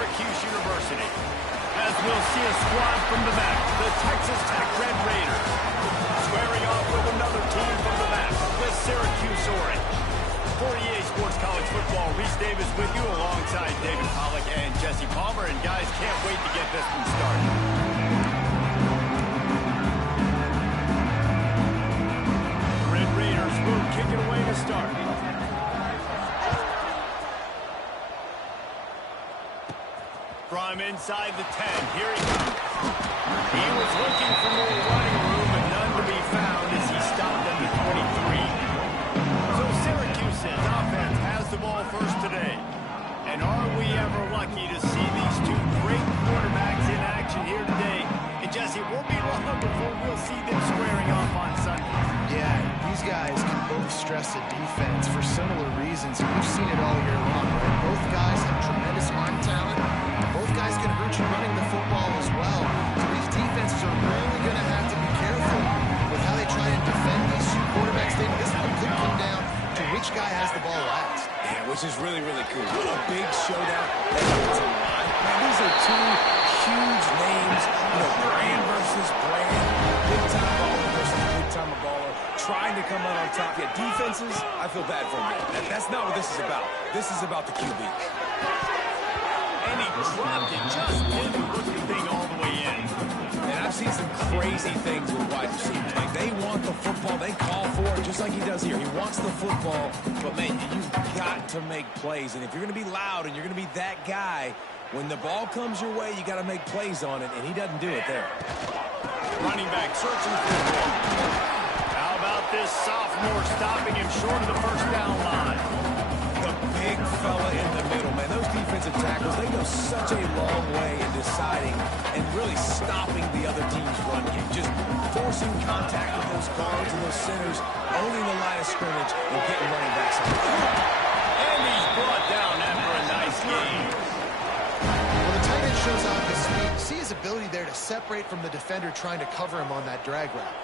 Syracuse University. As we'll see a squad from the back, the Texas Tech Red Raiders. Squaring off with another team from the back, the Syracuse Orange. For EA Sports College Football, Reese Davis with you alongside David Pollack and Jesse Palmer. And guys, can't wait to get this one started. Red Raiders will kick it away to start. From inside the 10, here he comes. He was looking for more running room, but none to be found as he stopped at the 23. So Syracuse's offense has the ball first today. And are we ever lucky to see these two great quarterbacks in action here today? And Jesse, it won't be long before we'll see them squaring off on Sunday. Yeah, these guys can both stress the defense for similar reasons. We've seen it all year long, right? Both guys have tremendous arm talent. Both guys can hurt you running the football as well. So these defenses are really going to have to be careful with how they try and defend these two quarterbacks. This one could come down to which guy has the ball last. Yeah, which is really, really cool. What a big showdown. That happens a lot. Man, these are two huge names. You know, brand versus brand. Big-time baller versus big-time baller. Trying to come out on top. Yeah, defenses, I feel bad for them. That's not what this is about. This is about the QB. And he dropped it, just didn't put the thing all the way in. And I've seen some crazy things with wide receivers. Like, they want the football, they call for it, just like he does here. He wants the football, but, man, you've got to make plays. And if you're going to be loud and you're going to be that guy, when the ball comes your way, you got to make plays on it, and he doesn't do it there. Running back searching for the ball. How about this sophomore stopping him short of the first down line? The big fella in the middle, man. Those defensive tackles, they go such a long way in deciding and really stopping the other team's run game. Just forcing contact with those guards and those centers, owning the line of scrimmage, and getting running backs on the field. And he's brought down after a nice game. Well, the tight end shows off his speed. See his ability there to separate from the defender trying to cover him on that drag route.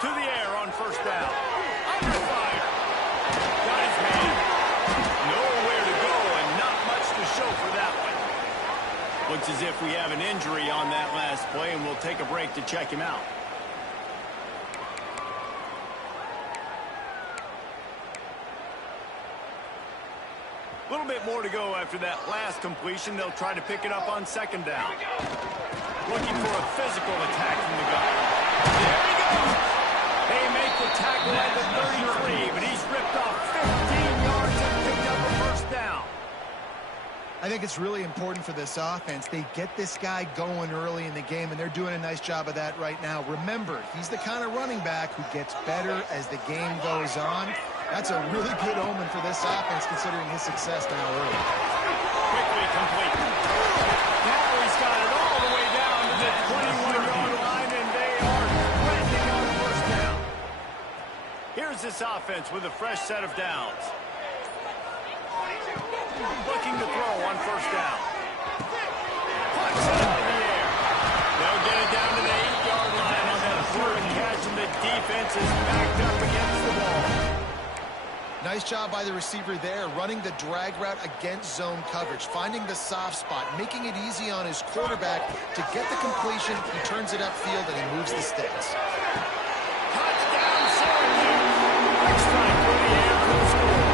To the air on first down. Under fire. Got his man. Nowhere to go and not much to show for that one. Looks as if we have an injury on that last play, and we'll take a break to check him out. A little bit more to go after that last completion. They'll try to pick it up on second down. Looking for a physical attack from the guy. There he goes. They make the tackle at the 33, but he's ripped off 15 yards and picked up a first down. I think it's really important for this offense. They get this guy going early in the game, and they're doing a nice job of that right now. Remember, he's the kind of running back who gets better as the game goes on. That's a really good omen for this offense, considering his success now early. Quickly complete. Now he's got it all the way down to the 21-yard line, and they are threatening on first down. Here's this offense with a fresh set of downs. Looking to throw on first down. Puts it up in the air. They'll get it down to the 8-yard line on that third catch, and the defense is backed up against the ball. Nice job by the receiver there, running the drag route against zone coverage, finding the soft spot, making it easy on his quarterback to get the completion. He turns it upfield, and he moves the sticks. Touchdown, Syracuse. Next time for the air for the score.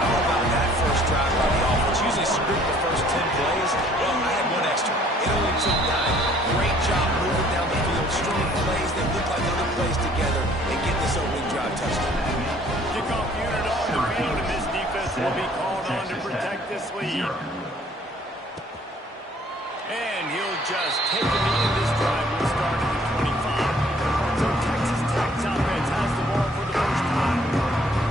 How about that first drive by the offense? Usually script the first 10 plays. Well, I had one extra. It only took 9. Great job moving down the field, stringing plays that look like other plays together, and get this opening drive touchdown. Kickoff unit on the field, and this defense will be called on to protect this lead. And he'll just take a knee, and this drive will start at the 25. So Texas Tech's offense has the ball for the first time.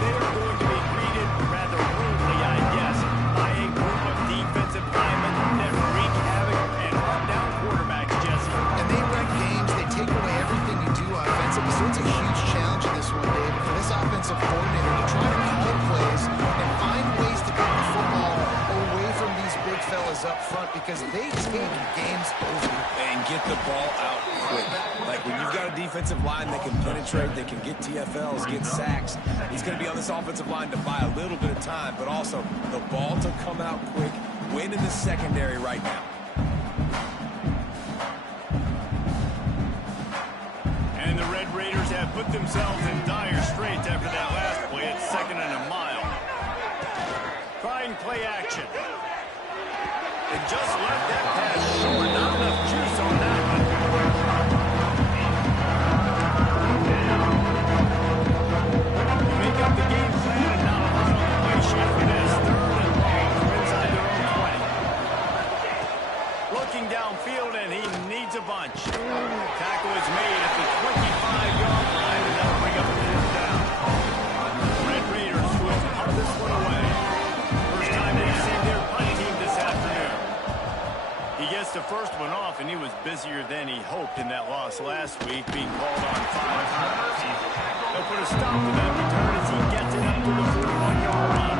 They're going to be greeted rather rudely, I guess, by a group of defensive linemen that wreak havoc and run down quarterbacks, Jesse. And they wreck games. They take away everything you do offensively. So it's a huge challenge in this one, David, for this offensive coordinator to try to call plays and find ways to get the football away from these big fellas up front, because they take games over. And get the ball out quick. Like when you've got a defensive line that can penetrate, that can get TFLs, get sacks, he's going to be on this offensive line to buy a little bit of time, but also the ball to come out quick, win in the secondary right now. And the Red Raiders have put themselves in dire straits after that last play at 2nd and a mile. Trying play action. And just left that pass short. Not enough juice on that one. You make up the game plan and not a lot on the play sheet for this. 3rd and long from inside their own 20. Looking downfield, and he needs a bunch. Tackle is made at the 25-yard line, and that'll bring up the 4th down. Red Raiders will punt this one away. First time they've seen their punt team this afternoon. He gets the first one off, and he was busier than he hoped in that loss last week, being called on 5 times. They'll put a stop to that return as he gets it up to the 41-yard line.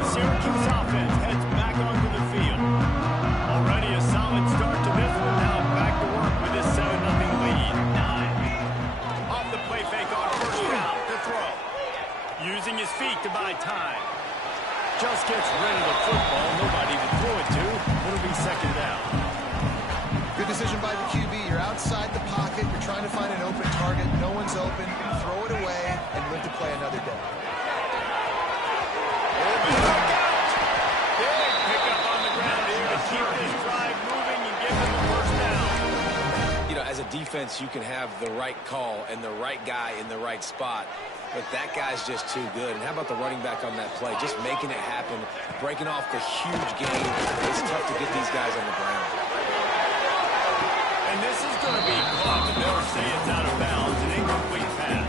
The Syracuse offense heads back onto the field. Already a solid start to this one. Now back to work with this 7-0 lead. Off the play fake on first down to throw. Using his feet to buy time. Just gets rid of the football. Nobody to throw it to. It'll be 2nd down. Good decision by the QB. You're outside the pocket. You're trying to find an open target. No one's open. Throw it away and live to play another day. Big pickup on the ground here to keep this drive moving and give them the first down. You know, as a defense, you can have the right call and the right guy in the right spot, but that guy's just too good. And how about the running back on that play? Just making it happen, breaking off the huge game. It's tough to get these guys on the ground. And this is going to be caught, and they'll say it's out of bounds, an incomplete pass.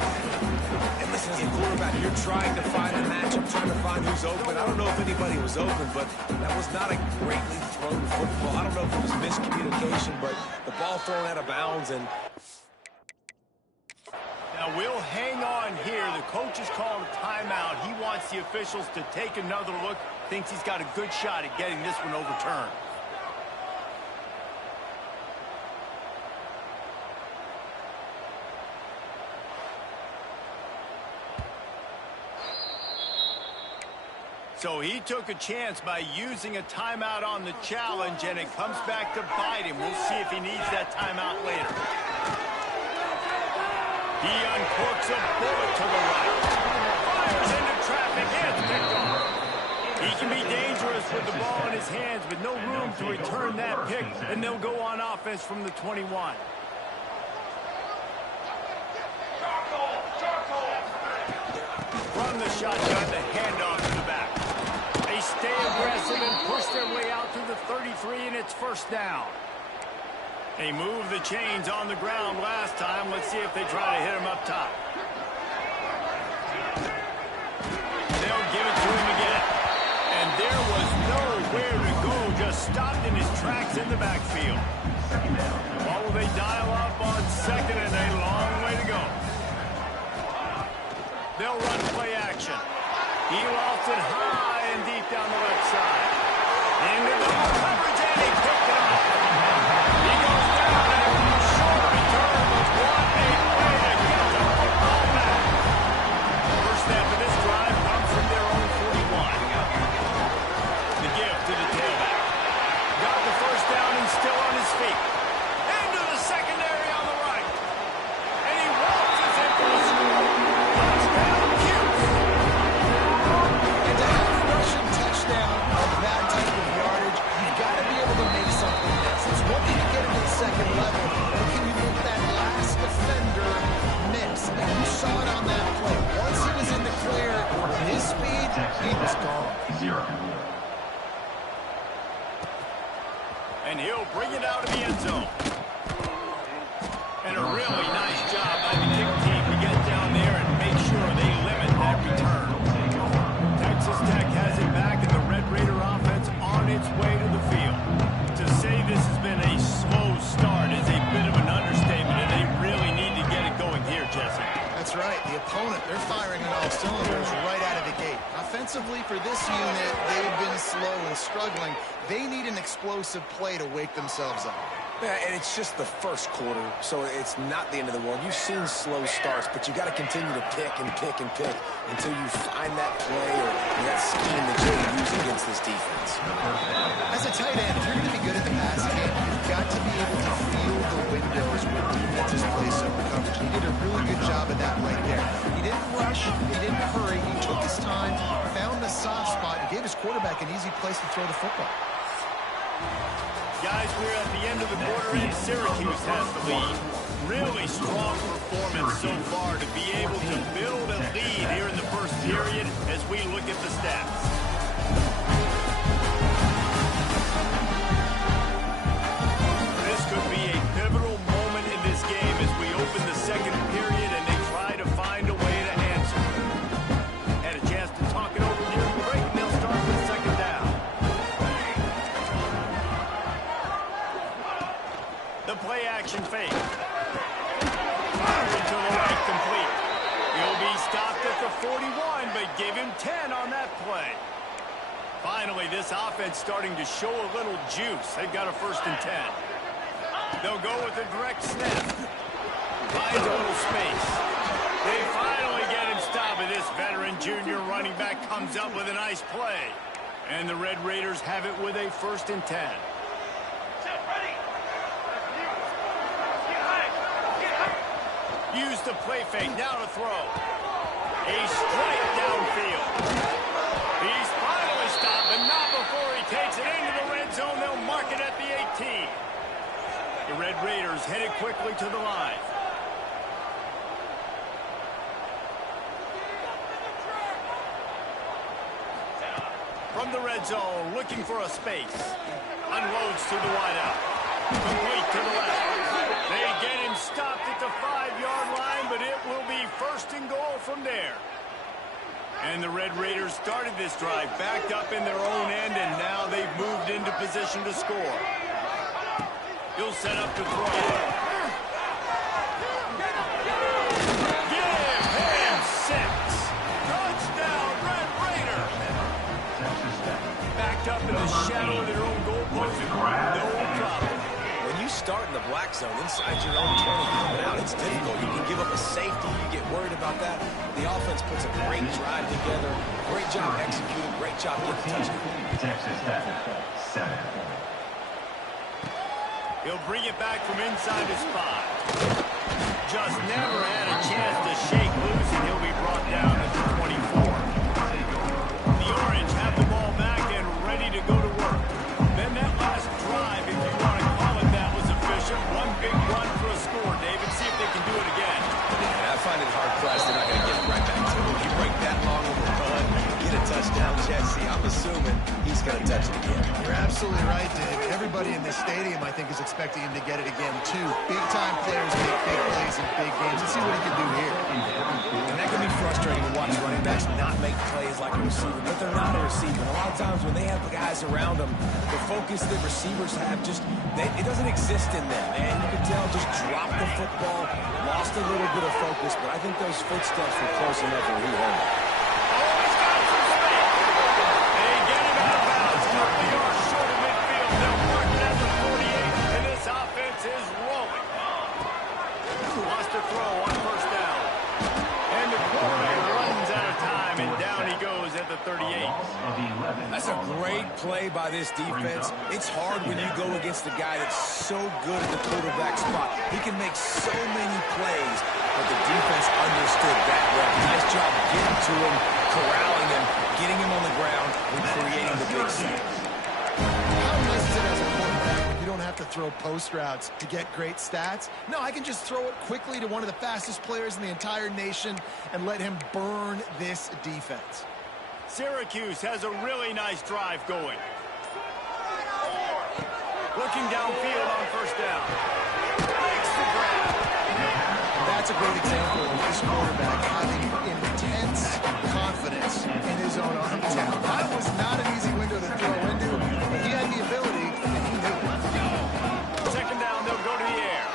And listen, as a quarterback, you're trying to find a matchup, trying to find who's open. I don't know if anybody was open, but that was not a greatly thrown football. I don't know if it was miscommunication, but the ball thrown out of bounds. And now we'll hang on here. The coach has called a timeout. He wants the officials to take another look. Thinks he's got a good shot at getting this one overturned. So he took a chance by using a timeout on the challenge, and it comes back to bite him. We'll see if he needs that timeout later. He uncorks a bullet to the right. Fires into traffic. It's picked off. He can be dangerous with the ball in his hands, but no room to return that pick, and they'll go on offense from the 21. From the shotgun, the handoff to the back. They stay aggressive and push their way out to the 33, and it's first down. They moved the chains on the ground last time. Let's see if they try to hit him up top. They'll give it to him again. And there was nowhere to go, just stopped in his tracks in the backfield. What will they dial up on 2nd and a long way to go? They'll run play action. He lost it high and deep down the left side. Into the coverage, and he picked it up. He goes down, and it was short return. Was what a way to get the football back. First snap of this drive comes from their own 41. The give to the tailback. Got the first down and still on his feet. Into the secondary on the right. And he waltzes in for the score. Touchdown, Cuse. And to have a rushing touchdown of that type of yardage, you've got to be able to make something miss. It's one thing to get into the 2nd level, but can you make that last defender miss? And you saw it on that play. Once he was in the clear, his speed, he was gone. And he'll bring it out of the end zone. And a really nice job by the kick team to get down there and make sure they limit that return. Texas Tech has it back, and the Red Raider offense on its way to the field. To say this has been a slow start is a bit of an understatement, and they really need to get it going here, Jesse. That's right. The opponent, they're firing on all cylinders right out of the gate. Offensively, for this unit, they've been slow and struggling. They need an explosive play to wake themselves up. Yeah, and it's just the first quarter, so it's not the end of the world. You've seen slow starts, but you got to continue to pick and pick and pick until you find that play or that scheme that you can use against this defense. As a tight end, if you're going to be good at the passing game, you've got to be able to feel the windows where defenses play zone coverage. He did a really good job of that right there. He didn't rush, he didn't hurry, he took his time, found the soft spot, and gave his quarterback an easy place to throw the football. Guys, we're at the end of the quarter, and Syracuse has the lead. Really strong performance so far to be able to build a lead here in the first period as we look at the stats. This could be a pivotal moment in this game as we open the second period and they try to find a way to answer. Had a chance to talk it over during the break, and they'll start with second down. The play action fake. Firing to the right, complete. He'll be stopped at the 41, but give him 10 on that play. Finally, this offense starting to show a little juice. They've got a 1st and 10. They'll go with a direct snap. Finds a little space. They finally get him stopped, and this veteran junior running back comes up with a nice play. And the Red Raiders have it with a 1st and 10. Use the play fake, now to throw. A strike downfield. He's finally stopped, but not before he takes it into the red zone. They'll mark it at the 18. The Red Raiders headed quickly to the line. From the red zone, looking for a space. Unloads to the wideout. Complete to the left. They get him stopped at the 5-yard line, but it will be 1st and goal from there. And the Red Raiders started this drive backed up in their own end, and now they've moved into position to score. He'll set up to throw. Give him 6. Touchdown, Red Raiders. Backed up in the shadow of their own goalpost. No problem. When you start in the black zone inside your own 20 coming out, it's difficult. You can give up a safety. You get worried about that. The offense puts a great drive together. Great job executing. Great job getting touchdown. Texas Tech, 7. He'll bring it back from inside his spot. Just never had a chance to shake loose, and he'll be brought down at the 24. The Orange have the ball back and ready to go to work. Then that last drive, if you want to call it that, was efficient. One big run for a score, David. See if they can do it again. Yeah, I find it hard-pressed. They're not going to get it right back to him. If you break that long of a run, get a touchdown, Jesse, I'm assuming he's going to touch it again. You're absolutely right, Dave. Everybody in this stadium, I think, is expecting him to get it again, too. Big-time players make big plays in big games. Let's see what he can do here. And that can be frustrating to watch running backs not make plays like a receiver, but they're not a receiver. And a lot of times when they have the guys around them, the focus that receivers have it doesn't exist in them. And you can tell just dropped the football, lost a little bit of focus, but I think those footsteps were close enough where he hung. Throw on 1st down. And the quarterback runs out of time, and down he goes at the 38. That's a great play by this defense. It's hard when you go against a guy that's so good at the quarterback spot. He can make so many plays, but the defense understood that well. Nice job getting to him, corralling him, getting him on the ground, and creating the big sack. How nice is it as a quarterback when you don't have to throw post routes to get great stats? No, I can just throw it quickly to one of the fastest players in the entire nation and let him burn this defense. Syracuse has a really nice drive going. Looking downfield on 1st down. Makes the grab. That's a great example of this quarterback having intense confidence in his own arm talent. That was not an easy window to throw into, but he had the ability, and he knew it. 2nd down, they'll go to the air.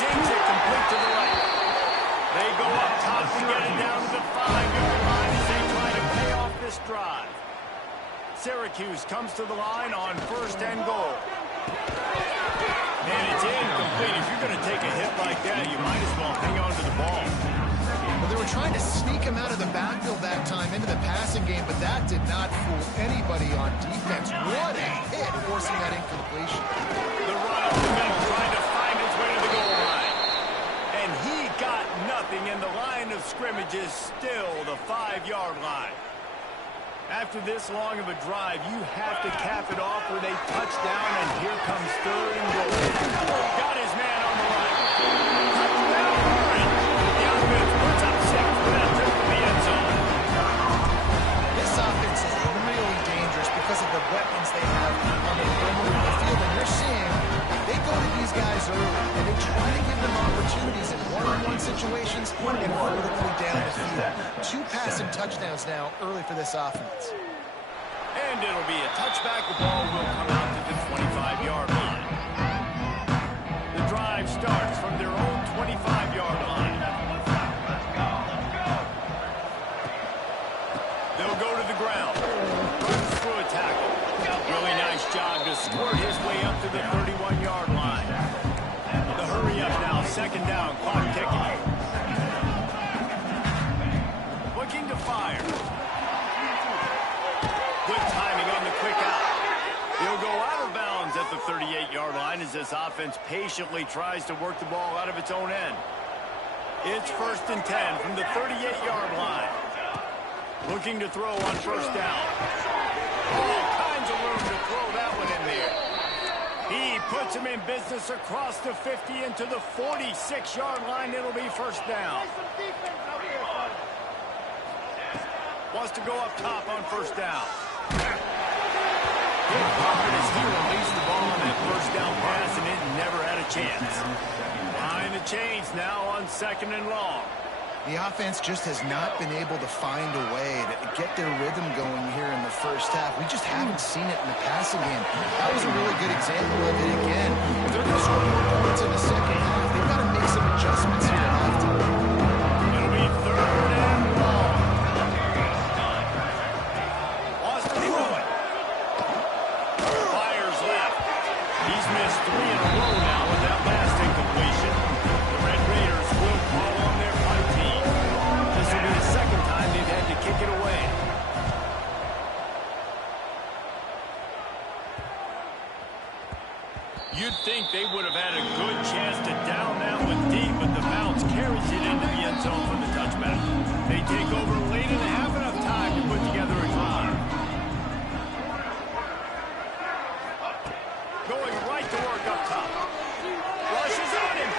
Zings it complete to the right. They go up top to get it down to the 5-yard line as they try to pay off this drive. Syracuse on 1st and goal. And it's incomplete. If you're going to take a hit like that, you might as well hang on to the ball. Well, they were trying to sneak him out of the backfield that time into the passing game, but that did not fool anybody on defense. What a hit, forcing that incompletion. The run up the middle, trying to find his way to the goal line. And he got nothing, and the line of scrimmage is still the 5-yard line. After this long of a drive, you have to cap it off with a touchdown, and here comes 3rd and goal. Got his man on the line. Touchdown, Orange. The offense puts up 6 without touching the end zone. This offense is really dangerous because of the weapons they have on the perimeter of the field, and you're seeing they go to these guys early, and they try to give them opportunities in one-on-one situations and vertically down the field. 2 passing touchdowns now early for this offense. And it'll be a touchback. The ball will come out to the 25-yard line. The drive starts from their own 25-yard line. They'll go to the ground. Runs through a tackle. Really nice job to squirt his way up to the 31-yard line. The hurry up now. 2nd down. Clock ticking. Looking to fire. Good timing on the quick out. He'll go out of bounds at the 38-yard line as this offense patiently tries to work the ball out of its own end. It's 1st and 10 from the 38-yard line. Looking to throw on 1st down. All kinds of room to throw that one in there. He puts him in business across the 50 into the 46-yard line. It'll be 1st down. Wants to go up top on 1st down. Hit hard as he released the ball on that 1st down pass, and it never had a chance. Behind the chains now on 2nd and long. The offense just has not been able to find a way to get their rhythm going here in the 1st half. We just haven't seen it in the passing game. That was a really good example of it again. If they're going to score more points in the 2nd half, they've got to make some adjustments here at halftime. It'll be 3rd and long. Wants to throw it. Fires left. He's missed 3 in a row now with that last incompletion. The Red Raiders will call on their punt team. This will be the 2nd time they've had to kick it away. You'd think they would have had a good chance to down that one deep, but the bounce carries it into the end zone for the touchback. They take over late and have enough time to put together a drive. Going right to work up top. Rushes on him.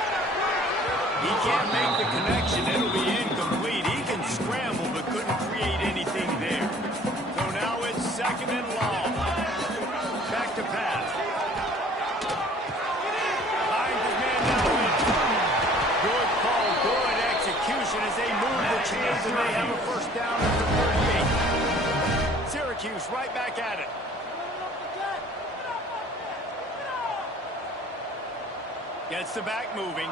He can't make the connection. It'll be incomplete. He can scramble but couldn't create anything there. So now it's 2nd and long. Back to pass. Finds his man down in. Good call, good execution as they move the chains and they have a 1st down at the 38. Syracuse right back at it. Gets the back moving.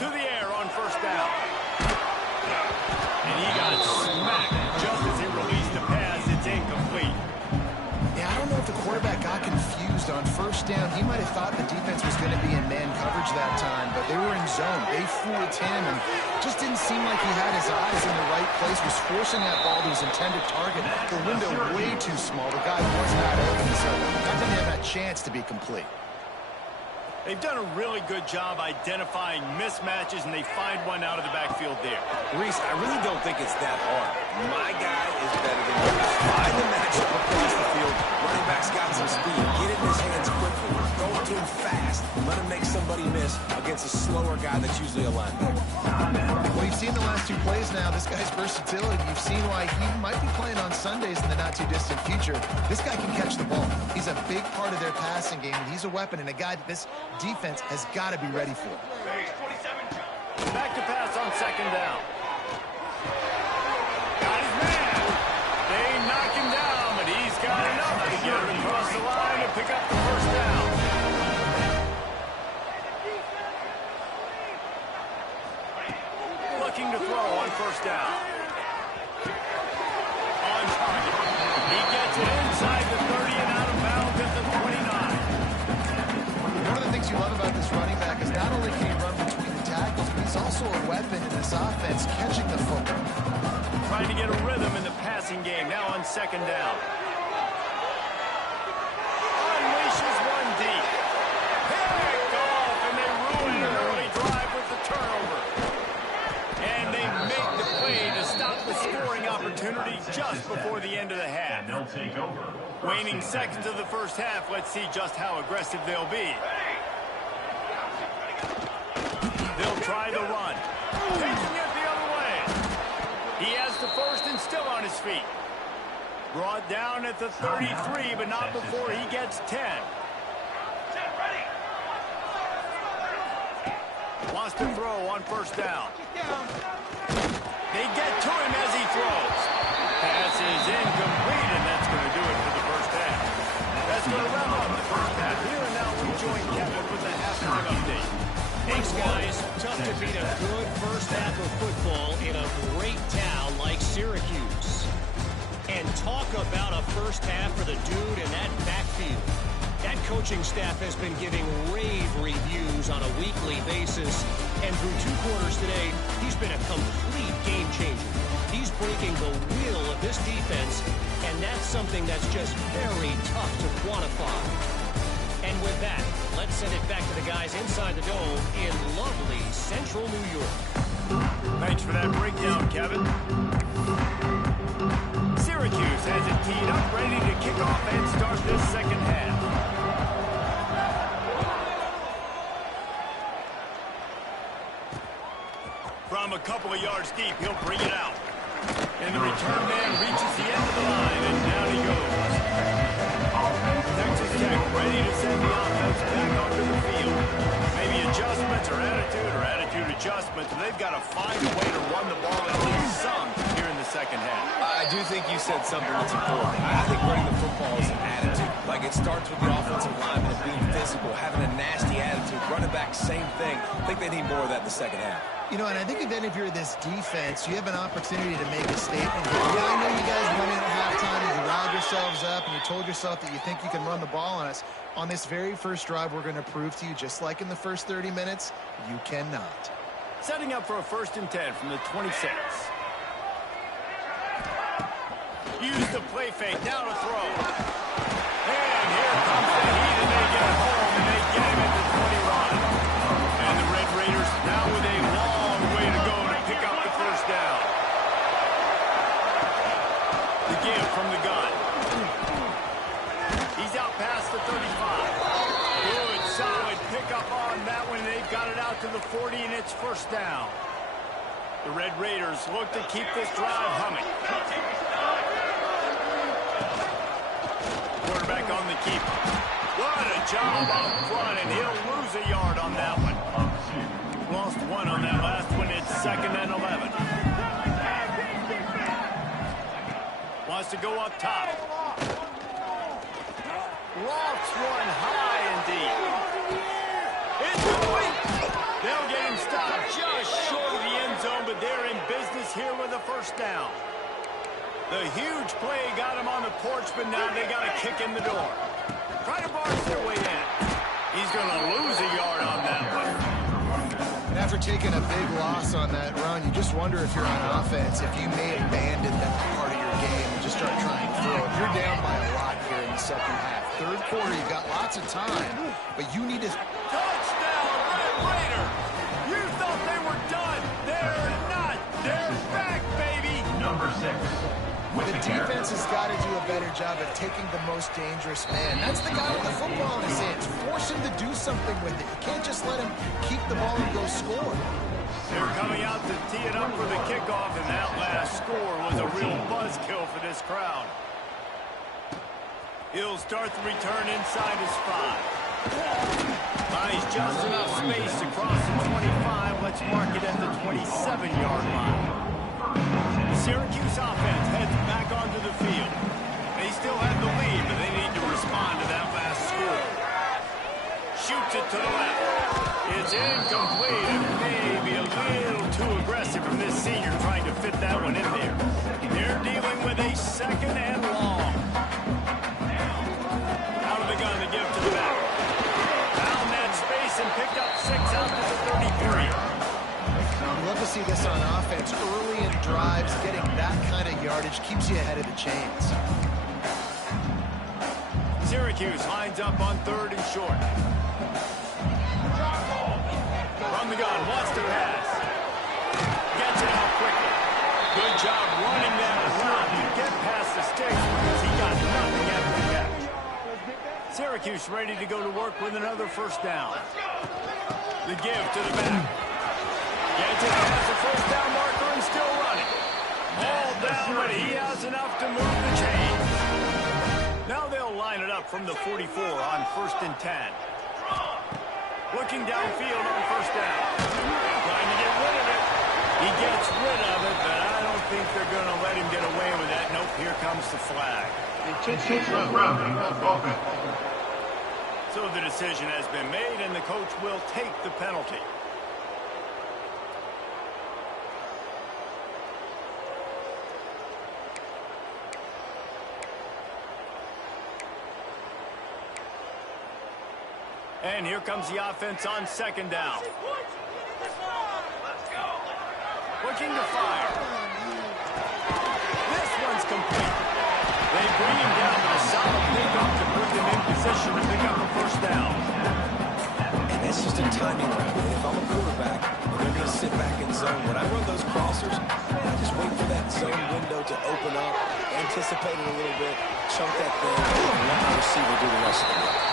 To the air on 1st down. And he got smacked just as he released the pass. It's incomplete. Yeah, I don't know if the quarterback got confused on 1st down. He might have thought the defense was going to be in man coverage that time, but they were in zone. They fooled him and just didn't seem like he had his eyes in the right place, was forcing that ball to his intended target. The window way too small. The guy was not open, so that didn't have that chance to be complete. They've done a really good job identifying mismatches, and they find one out of the backfield there. Reese, I really don't think it's that hard. My guy is better than yours. Find the matchup across the field. Running back's got some speed. Get it in his hands quickly. Throw it to him fast. Let him make somebody miss against a slower guy that's usually a linebacker. Well, you've seen the last 2 plays now. This guy's versatility. You've seen why he might be playing on Sundays in the not-too-distant future. This guy can catch the ball. He's a big part of their passing game, and he's a weapon and a guy that this defense has got to be ready for. Back to pass on 2nd down. Got his man. They knock him down, but he's got enough to get him across the line and pick up the 1st down. Looking to throw on 1st down. On target. He gets it inside the 30 and out of bounds. also a weapon in this offense, catching the football. Trying to get a rhythm in the passing game, now on second down. Unleashes one deep. Picked off, and they ruin an early drive with the turnover. And they make the play to stop the scoring opportunity just before the end of the half. And they'll take over. Waning seconds of the first half, let's see just how aggressive they'll be. They'll try the run. Taking it the other way. He has the first and still on his feet. Brought down at the 33, but not before he gets 10. Wants to throw on first down. They get to him as he throws. Pass is incomplete, and that's going to do it for the first half. That's going to wrap up the first half. Here and now we join Kevin with the halftime update. Thanks, guys. Tough to beat a good first half of football in a great town like Syracuse. And talk about a first half for the dude in that backfield. That coaching staff has been giving rave reviews on a weekly basis. And through 2 quarters today, he's been a complete game changer. He's breaking the will of this defense, and that's something that's just very tough to quantify. And with that, let's send it back to the guys inside the dome in lovely central New York. Thanks for that breakdown, Kevin. Syracuse has it teed up, ready to kick off and start this second half. From a couple of yards deep, he'll bring it out. And the return man reaches the end of the line, and down he goes. Texas Tech ready to send the offense back onto the field. Maybe adjustments or attitude adjustments. They've got to find a way to run the ball at least some here in the second half. I do think you said something that's important. I think running the football is an attitude. Like, it starts with the offensive lineman being physical, having a nasty attitude. Running back, same thing. I think they need more of that in the second half. You know, and I think then if you're this defense, you have an opportunity to make a statement here. Yeah, I know you guys went in at halftime and you riled yourselves up and you told yourself that you think you can run the ball on us. On this very first drive, we're going to prove to you, just like in the first 30 minutes, you cannot. Setting up for a 1st and 10 from the 26. Use the play fake, now to throw. And here comes the heat, and they get it home, and they get him at the 20 line. And the Red Raiders now with a long way to go to pick up the first down. The give from the gun. He's out past the 35. Good, solid pickup on that one. They've got it out to the 40, and it's first down. The Red Raiders look to keep this drive humming. Quarterback on the keeper. What a job up front, and he'll lose a yard on that one. Lost 1 on that last one. It's 2nd and 11. Wants to go up top. Lofts one high and deep. It's complete. They'll get him stopped just short of the end zone, but they're in business here with a first down. The huge play got him on the porch, but now they got a kick in the door. Try to barge their way in. He's going to lose a yard on that one. And after taking a big loss on that run, you just wonder if you're on offense, if you may abandon that part of your game and just start trying to throw it. You're down by a lot here in the second half. Third quarter, you've got lots of time, but you need to... Touchdown, Red Raider! You thought they were done. They're not. They're back, baby. Number 6. The defense has got to do a better job of taking the most dangerous man. That's the guy with the football in his hands. Force him to do something with it. You can't just let him keep the ball and go score. They're coming out to tee it up for the kickoff, and that last score was a real buzzkill for this crowd. He'll start the return inside his 5. Buys just enough space to cross the 25. Let's mark it at the 27-yard line. Syracuse offense heads back onto the field. They still have the lead, but they need to respond to that last score. Shoots it to the left. It's incomplete and maybe a little too aggressive from this senior trying to fit that one in there. They're dealing with a 2nd and long. Out of the gun to give to the back. Found that space and picked up 6 out to the 33. see this on offense early in drives. Getting that kind of yardage keeps you ahead of the chains. Syracuse lines up on 3rd and short. From the gun, wants to pass. Gets it out quickly. Good job running that around to get past the sticks because he got nothing after the catch. Syracuse ready to go to work with another first down. The give to the back. Gets it past the first down marker and still running. All down, but he has enough to move the chains. Now they'll line it up from the 44 on 1st and 10. Looking downfield on 1st down. Trying to get rid of it. He gets rid of it, but I don't think they're going to let him get away with that. Nope, here comes the flag. So the decision has been made, and the coach will take the penalty. And here comes the offense on 2nd down. Looking to fire. This one's complete. They bring him down with a solid pickup to put them in position to pick up a first down. And that's just a timing route. If I'm a quarterback, and they're going to sit back in zone, when I run those crossers, I just wait for that zone window to open up, anticipate it a little bit, chunk that thing, and let my receiver do the rest of the work.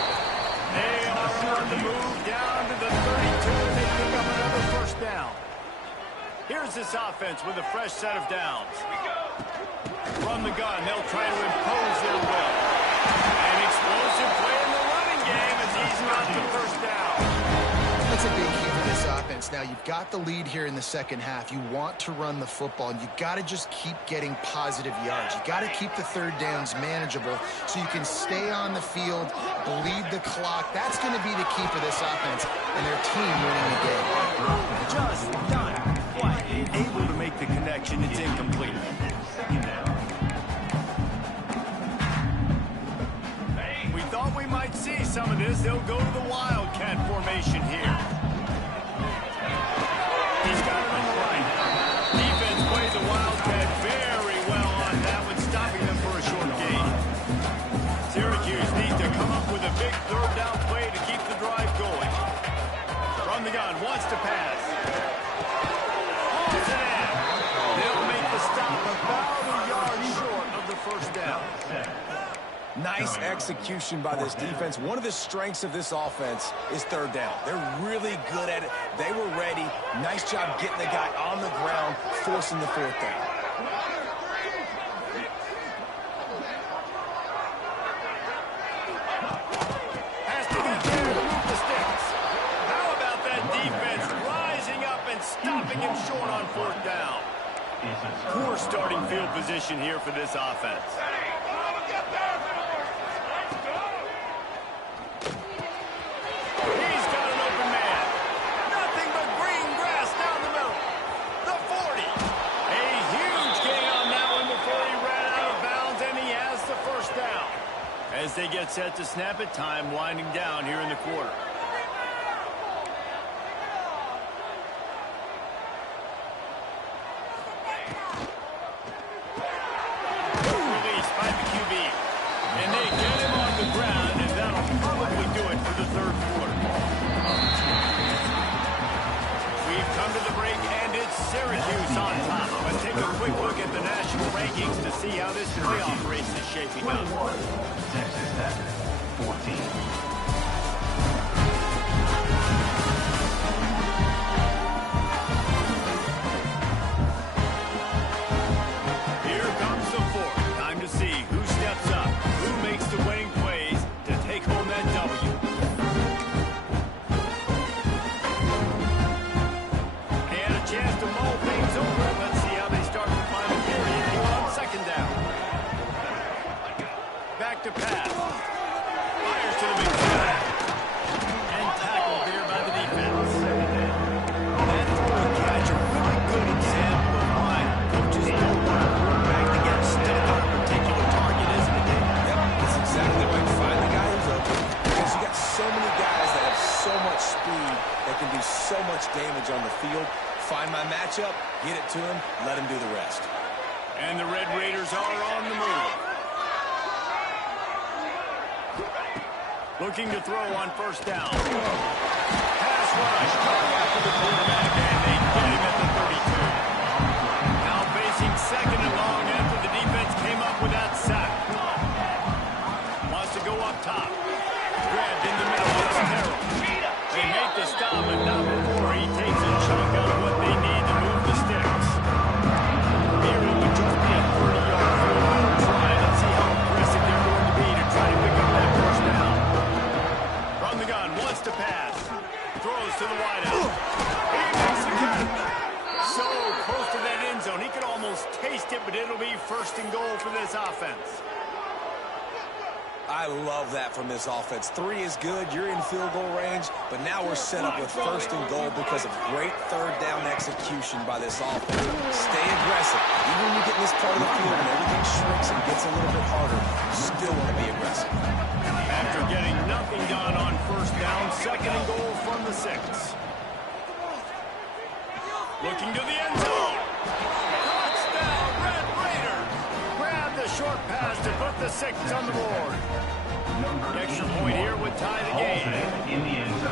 They are on the move down to the 32. They pick up another first down. Here's this offense with a fresh set of downs. From the gun, they'll try to impose their will. An explosive play in the running game as he's got the first down. That's a big key for this offense. Now, you've got the lead here in the second half. You want to run the football, and you've got to just keep getting positive yards. You've got to keep the 3rd downs manageable so you can stay on the field, bleed the clock. That's going to be the key for this offense and their team winning the game. Just not quite able to make the connection. It's incomplete. We thought we might see some of this. They'll go to the Wildcat formation here. He's got it on the right. Defense plays a Wildcat very well on that one, stopping them for a short gain. Syracuse needs to come up with a big 3rd down play to keep the drive going. From the gun, wants to pass. Holds it in. They'll make the stop about a yard short of the first down. Nice execution by this defense. One of the strengths of this offense is 3rd down. They're really good at it. They were ready. Nice job getting the guy on the ground, forcing the 4th down. Has to get there to move the sticks. How about that defense rising up and stopping him short on 4th down? Poor starting field position here for this offense. He's got an open man. Nothing but green grass down the middle. The 40. A huge gain on that one before he ran out of bounds, and he has the first down. As they get set to snap it, time winding down here in the quarter. Released by the QB. And they get him on the ground, and that'll probably do it for the 3rd quarter. We've come to the break, and it's Syracuse on top. Let's take a quick look at the national rankings to see how this playoff race is shaping up. Texas Tech, 14. Here comes the 4th. Time to see who steps up, who makes the winning plays to take home that W. They had a chance to mull things over. Let's see how they start the final period here on 2nd down. Back to pass. Fires to the big play. And tackled there by the defense. That throw and catch, a really good example of why coaches don't want a quarterback to get stuck on a particular target, isn't it, Dave? Yep, that's exactly right. Find the guy who's open. Because you got so many guys that have so much speed that can do so much damage on the field. find my matchup, get it to him, let him do the rest. And the Red Raiders are on the move. Looking to throw on first down. Pass rush, going after the quarterback, and they get him at the 32. Now facing second and long after the defense came up with that sack. Wants to go up top. Grabbed in the middle. It's Terrell. They make the stop, but not before he takes a chunk out of what they need to move the sticks. Here it would just be a 30-yard field goal try. Let's see how aggressive they're going to be to try to pick up that first down. From the gun, wants to pass. Throws to the wideout. He makes the cut. So close to that end zone. He could almost taste it, but it'll be first and goal for this offense. I love that from this offense. 3 is good. You're in field goal range, but now we're set up with first and goal because of great third down execution by this offense. Stay aggressive. Even when you get in this part of the field and everything shrinks and gets a little bit harder, you still want to be aggressive. After getting nothing done on first down, second and goal from the 6. Looking to the end zone. Touchdown, Red Raider. Grab the short pass to put the 6 on the board. Extra point here would tie the game.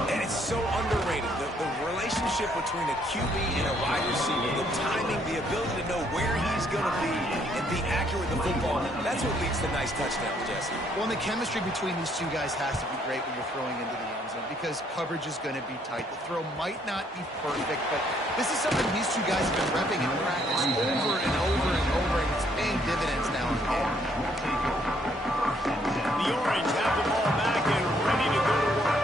And it's so underrated. The relationship between a QB and a wide receiver, the timing, the ability to know where he's going to be and be accurate with the football, that's what leads to nice touchdowns, Jesse. Well, and the chemistry between these two guys has to be great when you're throwing into the end zone because coverage is going to be tight. The throw might not be perfect, but this is something these two guys have been repping in practice over and over and over, and it's paying dividends now and again. The Orange have the ball back and ready to go to work.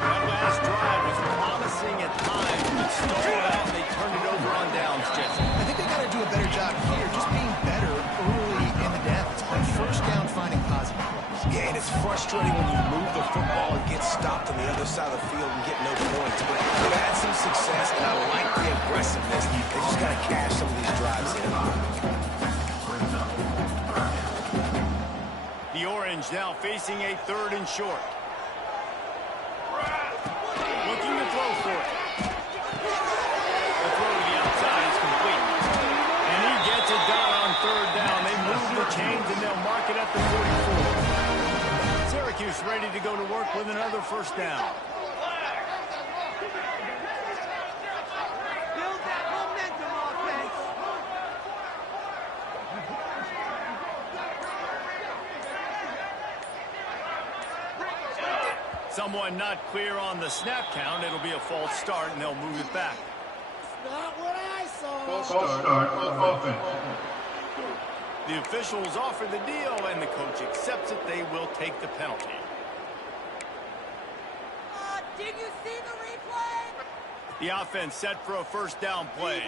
That last drive was promising at times, but stalled out and they turned it over on downs, Jesse. I think they got to do a better job here, just being better early in the downs. On first down, finding positive plays. Yeah, and it's frustrating when you move the football and get stopped on the other side of the field and get no points. But they've had some success, and I like the aggressiveness. They just got to cash some of these drives in. The Orange now facing a third and short. Looking to throw for it. The throw to the outside is complete. And he gets it done on third down. They move the chains and they'll mark it at the 44. Syracuse ready to go to work with another first down. Someone not clear on the snap count. It'll be a false start, and they'll move it back. Not what I saw. False start on offense. The officials offer the deal, and the coach accepts it. They will take the penalty. Did you see the replay? The offense set for a first down play.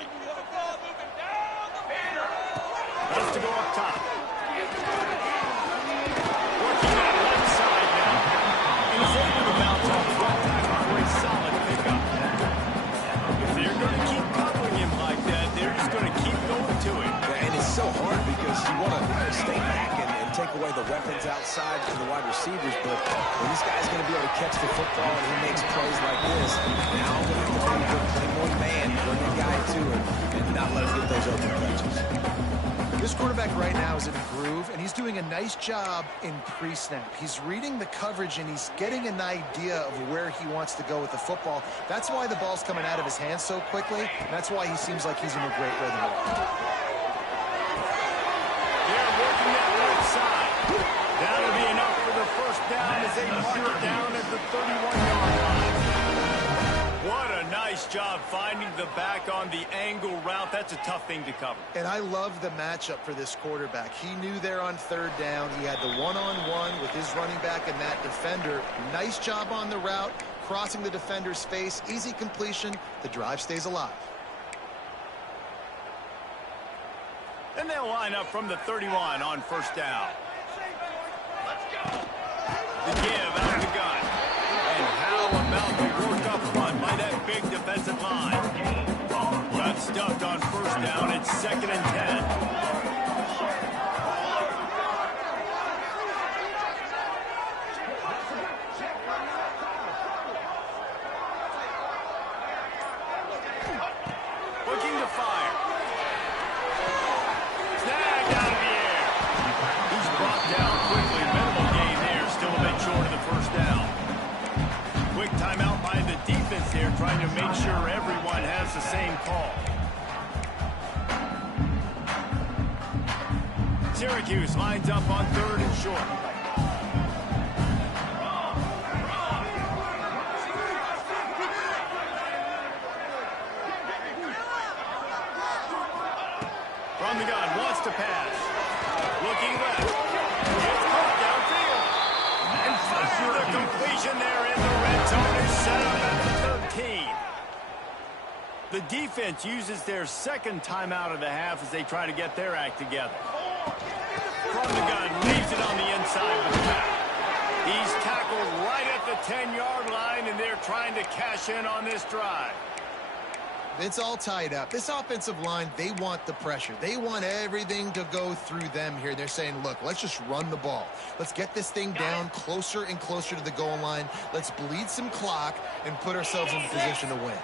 Has to go up top. Working that left side now. And he's able to bounce off the front tackle for a solid pickup. If they're going to keep covering him like that, they're just going to keep going to him. Yeah, and it's so hard because you want to stay back and take away the weapons outside to the wide receivers, but when this guy's going to be able to catch the football and he makes plays like this, now we're going to have to play one man, bring a guy to him, and not let him get those open catches. This quarterback right now is in a groove, and he's doing a nice job in pre-snap. He's reading the coverage, and he's getting an idea of where he wants to go with the football. That's why the ball's coming out of his hands so quickly, and that's why he seems like he's in a great rhythm. They're working that left side. That'll be enough for the first down as they mark it down at the 31-yard line. What a nice job finding the back on the angle route. That's a tough thing to cover. And I love the matchup for this quarterback. He knew there on third down. He had the one-on-one with his running back and that defender. Nice job on the route, crossing the defender's face. Easy completion. The drive stays alive. And they'll line up from the 31 on first down. The give out of the gun. And how about the work up front by that big defensive line? Got stuffed on first down. It's 2nd and 10. trying to make sure everyone has the same call. Syracuse lines up on 3rd and short. From the gun, wants to pass. Looking left. It's caught downfield. And fires the completion there in the red zone is set up at the 13. The defense uses their second timeout of the half as they try to get their act together. From the gun, leaves it on the inside with the back. He's tackled right at the 10-yard line, and they're trying to cash in on this drive. It's all tied up. This offensive line, they want the pressure. They want everything to go through them here. They're saying, look, let's just run the ball. Let's get this thing down closer and closer to the goal line. Let's bleed some clock and put ourselves in position to win.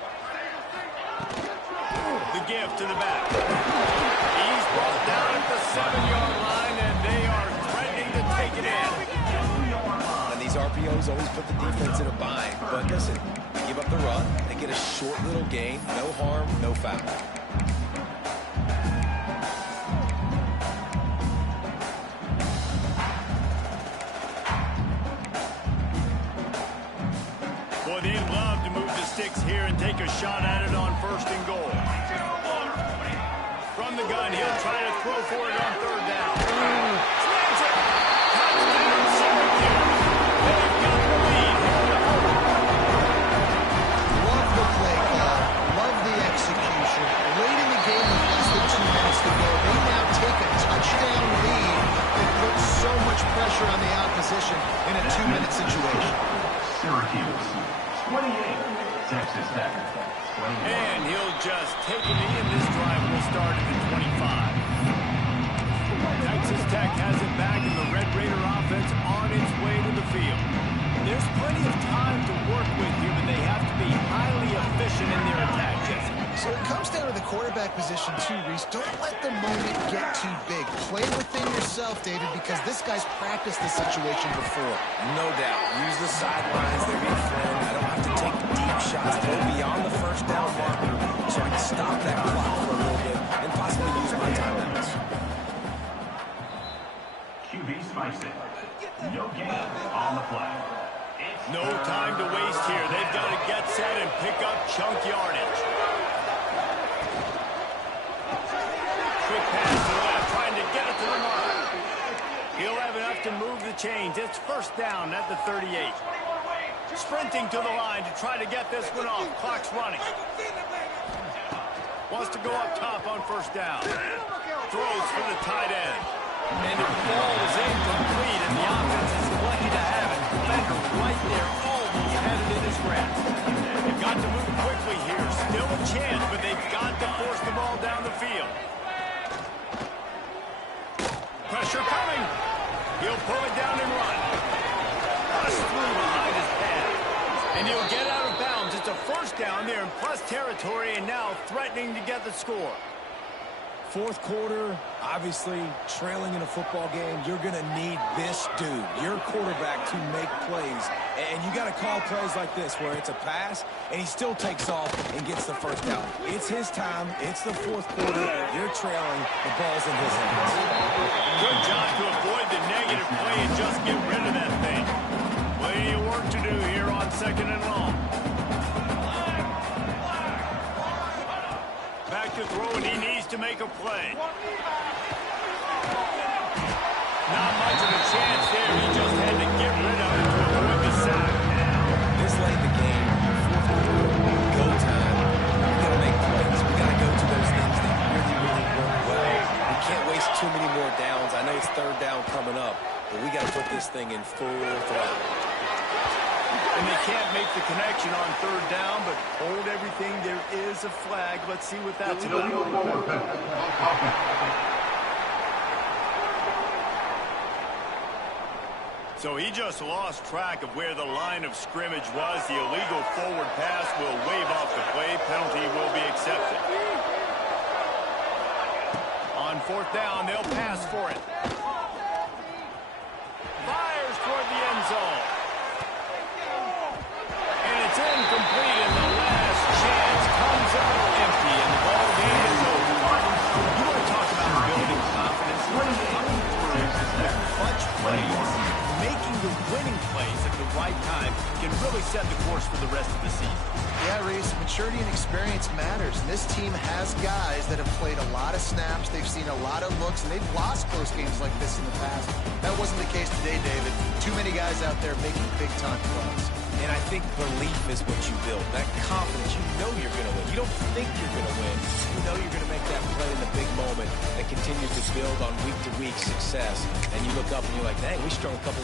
The give to the back. He's brought down at the 7-yard line, and they are threatening to take it in. And these RPOs always put the defense in a bind. But listen, give up the run, they get a short little gain. No harm, no foul. Boy, they'd love to move the sticks here and take a shot at it on 1st and goal. From the gun, he'll try to throw for it on 3rd down. Slams it. Touchdown, Syracuse. They've got the lead. Love the play call. Love the execution. Late in the game with less than 2 minutes to go, they now take a touchdown lead and put so much pressure on the opposition in a 2-minute situation. Syracuse, 28, Texas Tech, 21. And he'll just take a knee, and this drive will start at the 25. Texas Tech has it back, and the Red Raider offense on its way to the field. There's plenty of time to work with here, but they have to be highly efficient in their attack, Jesse. So it comes down to the quarterback position too, Reese. Don't let the moment get too big. Play within yourself, David, because this guy's practiced this situation before. No doubt. Use the sidelines. They're your friend. I don't have to take deep shots. Go beyond the 1st down marker so I can stop that clock for a little bit and possibly use my timeouts. QB spicy. No gain on the play. No time to waste here. They've got to get set and pick up chunk yardage. Quick pass to the left, trying to get it to the mark. He'll have enough to move the chains. It's 1st down at the 38. Sprinting to the line to try to get this one off. Clock's running. Wants to go up top on 1st down. Throws for the tight end. And it falls incomplete, and the offense is lucky to have it. Defender right there, almost had it in his grasp. They've got to move quickly here. Still a chance, but they've got to force the ball down the field. Pressure coming. He'll pull it down and run. Bust through behind his pad. And he'll get out of bounds. It's a 1st down there in plus territory, and now threatening to get the score. 4th quarter, obviously trailing in a football game, you're going to need this dude, your quarterback, to make plays. And you got to call plays like this where it's a pass and he still takes off and gets the 1st down. It's his time. It's the 4th quarter. You're trailing. The ball's in his hands. Good job to avoid the negative play and just get rid of that thing. Plenty of work to do here on 2nd and long. Back to throw, and he needs to make a play. Not much of a chance there. He just had to get rid of it to avoid the sack. This late in the game, 4th quarter, go time. We got to make plays. We got to go to those things that really, really work well. We can't waste too many more downs. I know it's 3rd down coming up, but we got to put this thing in full throttle. And they can't make the connection on 3rd down, but hold everything. There is a flag. Let's see what that's about. Illegal forward pass. So he just lost track of where the line of scrimmage was. The illegal forward pass will wave off the play. Penalty will be accepted. On 4th down, they'll pass for it. Fires toward the end zone. And it's incomplete, and the last can really set the course for the rest of the season. Yeah, Reese, maturity and experience matters. And this team has guys that have played a lot of snaps. They've seen a lot of looks, and they've lost close games like this in the past. That wasn't the case today, David. Too many guys out there making big-time plays. And I think belief is what you build. That confidence, you know you're going to win. You don't think you're going to win. You know you're going to make that play in the big moment that continues to build on week-to-week success. And you look up and you're like, dang, we strung a couple